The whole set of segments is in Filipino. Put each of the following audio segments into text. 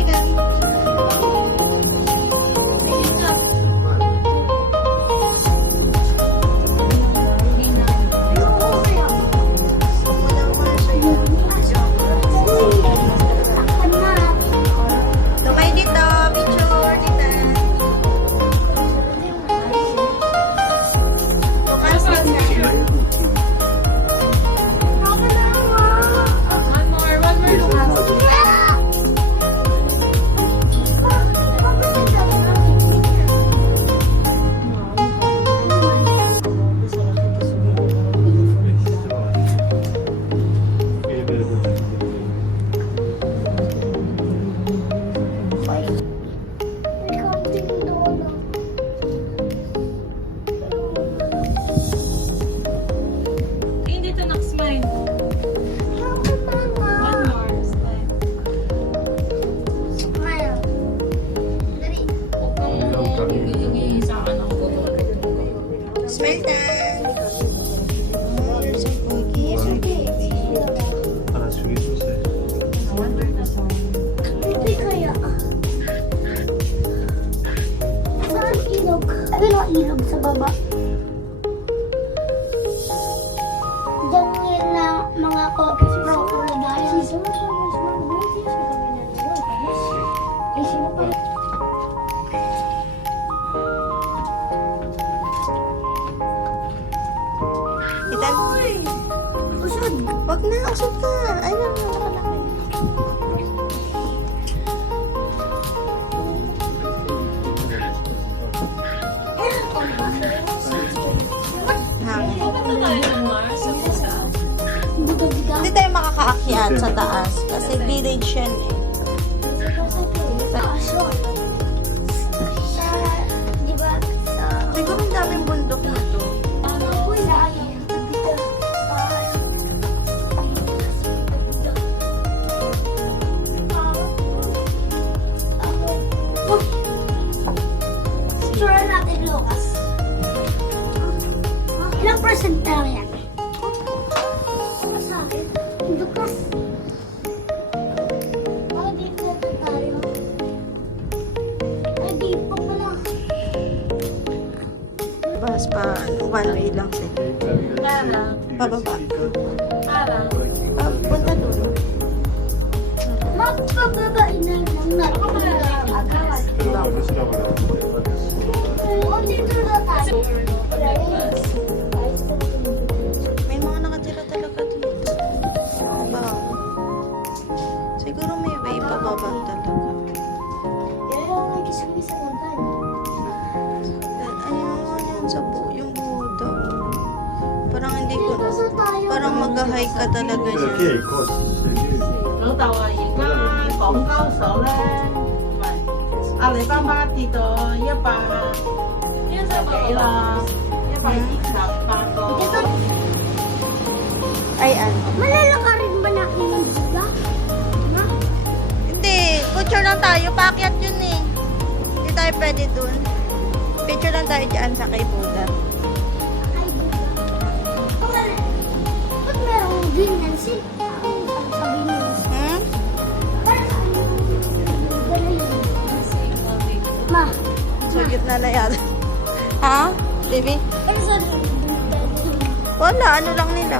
halika. Tumay dito, picture dito. Bukas na. One more, Lucas. Tingin dito, smile. One more, smile. Huwag kang hingin sa akin ng buto. Smile time. Oh, you're so cookie. Ah, sweet sausage. One more na song. Ilog sa baba. Diyan yun na mga crocodile. Itan. Usod. Wag na, usod ka. Ay, nakalaki. Hangin. Punta tayo ng Mars sa Pisa. Hindi tayo makakaakyat sa taas kasi village yan eh. Di ba? Siguro ang daming bundok na to. Picture natin, Lucas. Ilang percent na yan? Sa akin, Lucas. Bakit dito na tayo? Ay, di pa pala. Bas pa, one way lang sila. Parang. Pababa. Parang. Punta doon. Magpababain na lang na. Agawad. O, dito na tayo. May mga nakatira talaga dito. Ba? Siguro may way pababa talaga. Yan, may kisumisa ng gan. Ayun nga yan sa yung Buddha. Parang hindi ko, Dito sa tayo. parang mag-hike ka talaga Okay, niya. good. 老豆啊，而家港交所咧，阿里巴巴跌到100幾啦，128個。 Ay, ano? Malalaka rin ba natin yung sila? Ha? Hindi, picture lang tayo. Paakyat yun eh. Hindi tayo pwede dun. Picture lang tayo dyan sa kay Buddha. Ay, ba't merong green Nancy? Sabi niyo. Hmm? Ma, So, gitna na yan. Ha? Baby? ano sabi niyo? Wala, ano lang nila.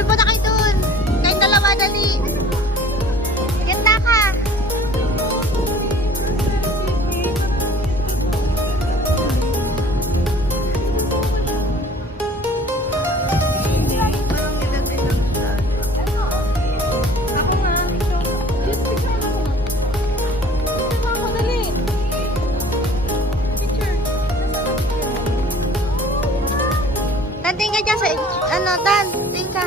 Doon po na kayo doon. Kayong dalawa, dali. Ganda ka. Tanting ka dyan sa, ano, Dan, tingin ka.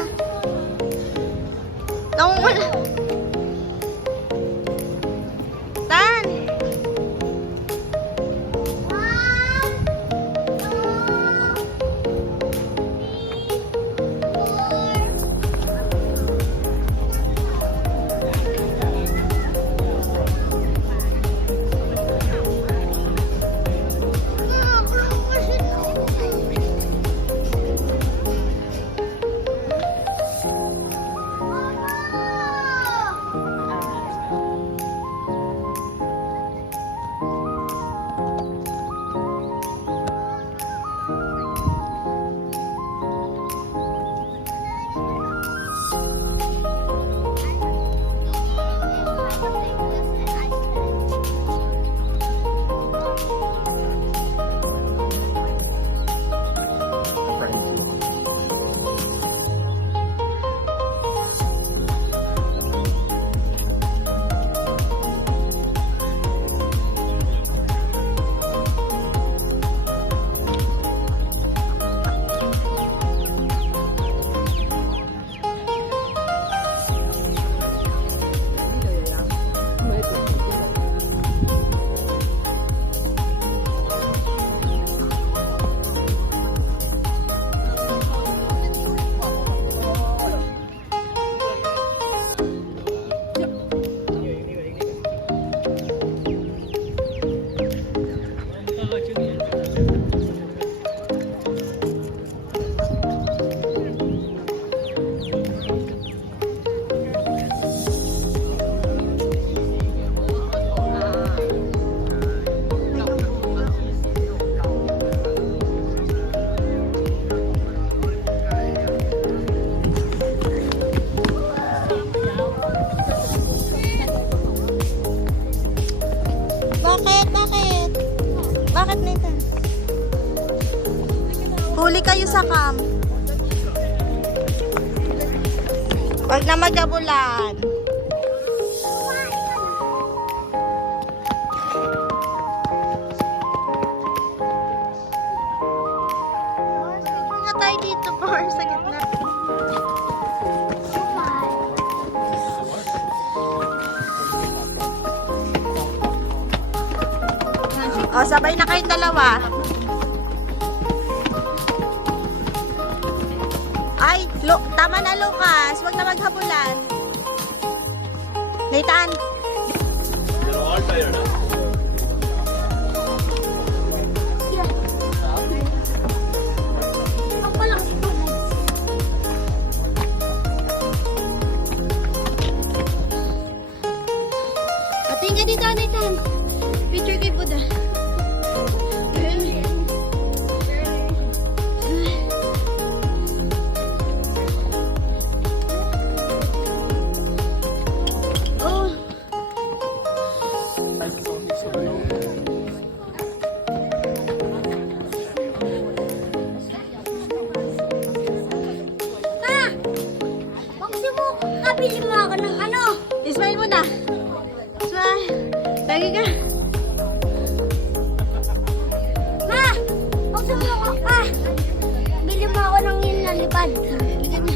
Nangungula. Dan. Bakit? Bakit? Bakit, Nathan? Huli kayo sa cam. Huwag na magabulan. Picture nga tayo dito, Par, sa gitna. O, sabay na kayong dalawa. Ay, tama na, Lucas. Huwag na maghabulan. Nathan. You're all tired, huh? Ang malakas ito. Ating ka dito, Nathan. Picture kay Buddha. Oh. Ma! Bakit mo kabili mo ako ng ano? Ismail mo na. Ismail. Lagi ka. Ma! Bakit mo ako bili mo ako ng yun na lipad. Bigyan mo.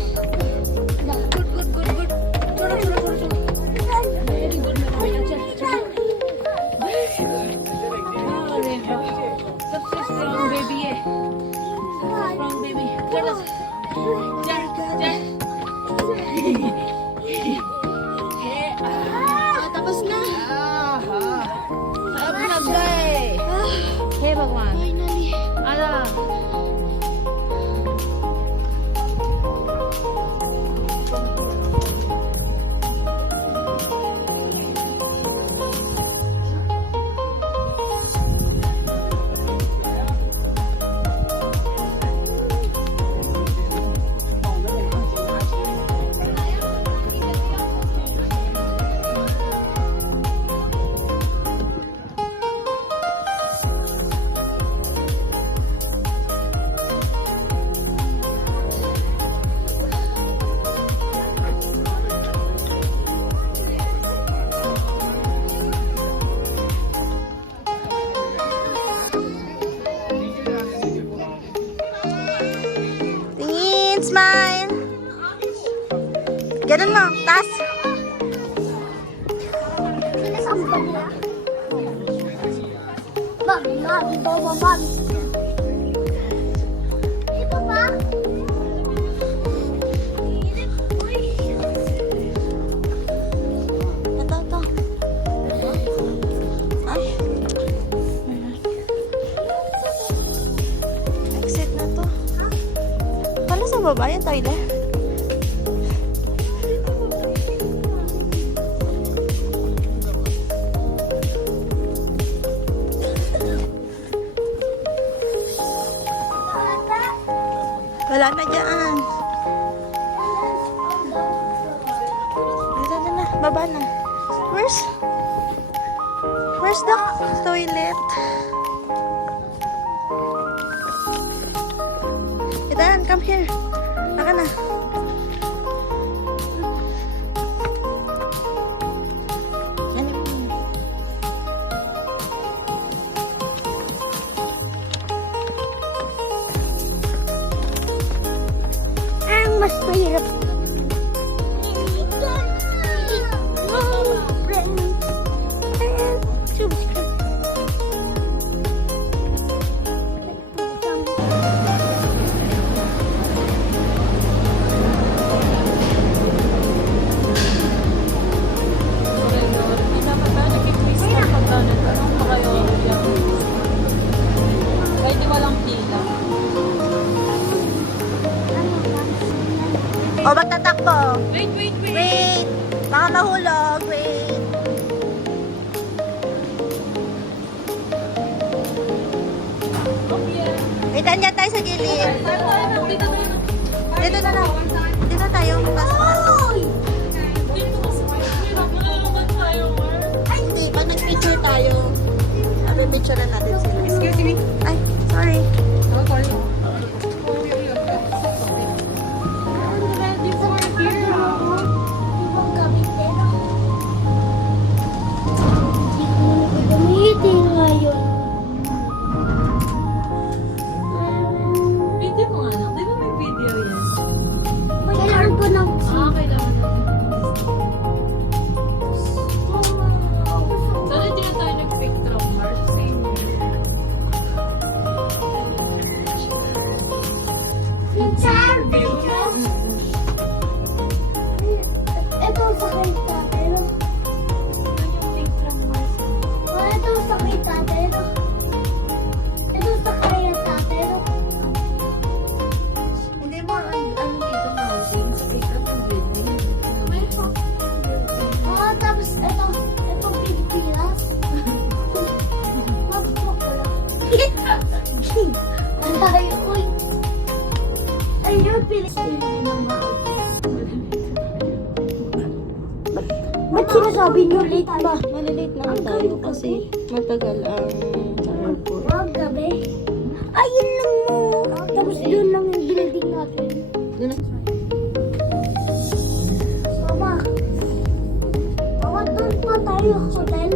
Good, good, good, good. Turo, turo, turo, turo. Very good, my boy. सबसे strong baby है strong baby चलो जा जा Tapos na. अब लग गए हे भगवान Finally. आजा Smile. Ganun mo. Taas. Sinasamba nila. Mami, mami, mama, mami. Ito pa? Ito. Ay. Exit na to. Pala sa baba yung toilet. Wala na dyan. Na. Baba na. Where's the toilet? Ethan, come here. Baka na. Yan. Ang mas mahirap. Pwede walang pila. O, ba't tatakbo? Wait. Wait. Baka mahulog. Wait. Wait, andyan tayo sa gilid. Dito na lang. Dito tayo. Ay, hindi. Pag nag-picture tayo, picture na natin sila. Excuse me. Ay, sorry. Ibang gamitin. Hindi ko gamitin ngayon. Video mo nga lang. Di ba may video yan? Kailangan ko ng Kailangan natin. Sana hindi na tayo nag-picture mark. picture. Ito sa kay tatero. Ito sa kay tatero. Ito sa kay tatero. Hindi mo, ano dito na housing? Sa picture ng building. Tapos ito Pilipinas. Ay, uy. Ayun, Pilipinas. Ba't sinasabi niyo late ba? Malilate naman tayo kasi matagal ang sa airport. Wag gabi. Ayun lang mo. Tapos doon lang yung building natin. Mama. Mama, doon pa tayo. Hotel.